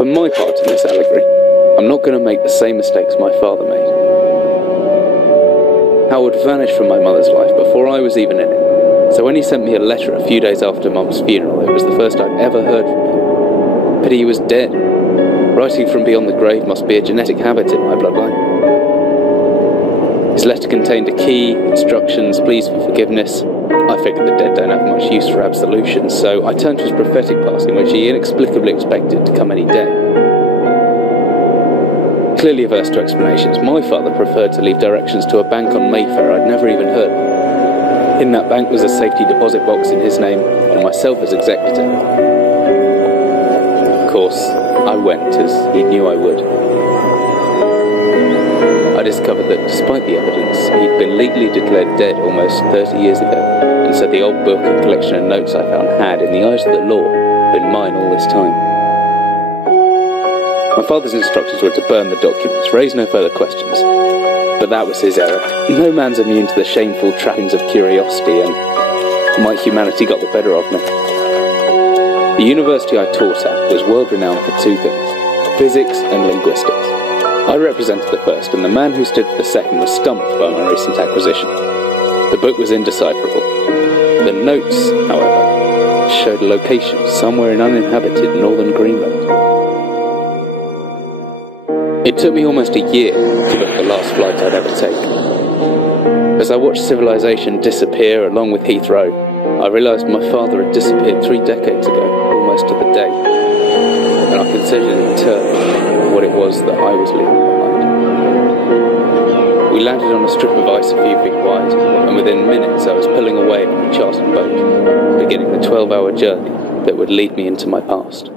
For my part in this allegory, I'm not going to make the same mistakes my father made. Howard vanished from my mother's life before I was even in it, so when he sent me a letter a few days after Mum's funeral, it was the first I'd ever heard from him. Pity he was dead. Writing from beyond the grave must be a genetic habit in my bloodline. His letter contained a key, instructions, pleas for forgiveness. I figured the dead don't have much use for absolution, so I turned to his prophetic passing, which he inexplicably expected to come any day. Clearly averse to explanations, my father preferred to leave directions to a bank on Mayfair I'd never even heard of. In that bank was a safety deposit box in his name, and myself as executor. Of course, I went, as he knew I would. I discovered that despite the evidence, he'd been legally declared dead almost 30 years ago, and so the old book and collection of notes I found had, in the eyes of the law, been mine all this time. My father's instructions were to burn the documents, raise no further questions. But that was his error. No man's immune to the shameful trappings of curiosity, and my humanity got the better of me. The university I taught at was world-renowned for two things: physics and linguistics. I represented the first, and the man who stood for the second was stumped by my recent acquisition. The book was indecipherable. The notes, however, showed a location somewhere in uninhabited northern Greenland. It took me almost a year to book the last flight I'd ever take. As I watched civilization disappear along with Heathrow, I realised my father had disappeared 3 decades ago, almost to the day, and I considered in turn what it was that I was leaving behind. We landed on a strip of ice a few feet wide, and within minutes I was pulling away on a chartered boat, beginning the 12-hour journey that would lead me into my past.